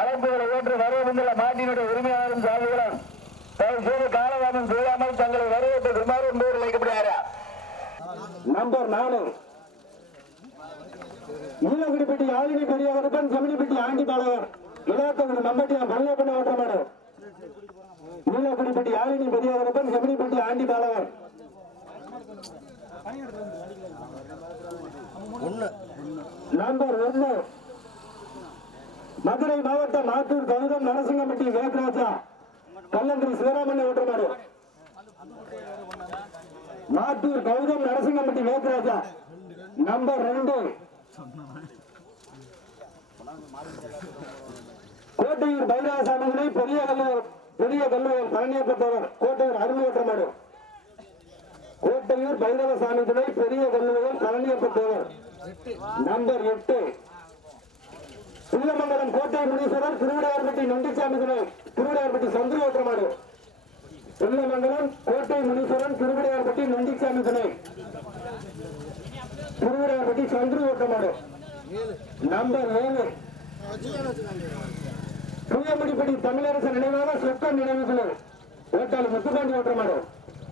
அழைப்புகளை ஏற்று வரவேண்டுள்ள மாட்டினுடைய உரிமையாளரும் சாதிகளும். தயவு செய்து காலதாமம் செய்யாமல் தங்களை வரவேற்று விமாறு என்பவர் அழைக்கப்படுகிறாரா நம்பர் நாலு. நீலகுடிப்பட்டி ஆலினி பெரியவருப்பன் செமினிப்பட்டி ஆண்டி பாலகர் இலாக்கங்கள் மம்பட்டியா மல்லப்பண்ண ஓட்டமாடு. நீலகுடிப்பட்டி ஆலினி பெரியவருப்பன் செமினிப்பட்டி ஆண்டி பாலகர். நம்பர் ஒன்னு மதுரை மாவட்டம் மாத்தூர் கௌதம் நரசிங்கம்பட்டி வேகராஜா கல்லந்திரி சிவராமன் ஓட்டமாடு மாத்தூர் கௌதம் நரசிங்கம்பட்டி வேகராஜா நம்பர் ரெண்டு. கோட்டையூர் பைராசாமி பெரிய கல்லூர் பெரிய கல்லூர் பழனியப்பட்டவர் கோட்டையூர் அருமையற்றமாடு கோட்டையூர் பைரவசாமி துணை பெரிய கல்லூர் பழனியப்பட்டவர் நம்பர் எட்டு. புல்லமங்கலம் கோட்டை முனீஸ்வரர் திருவிடையார்பட்டி நொண்டிசாமி துணை திருவிடையார்பட்டி சந்திர ஓட்டமாடு புல்லமங்கலம் கோட்டை முனீஸ்வரன் திருவிடையார்பட்டி நொண்டிசாமி துணை. திருவிடையார்பட்டி சந்திர ஓட்டமாடு நம்பர் ஏழு. தூயமடிப்படி தமிழரசு நினைவாக சொக்க நினைவுகள் ஓட்டாளி முத்துக்காண்டி ஓட்டமாடு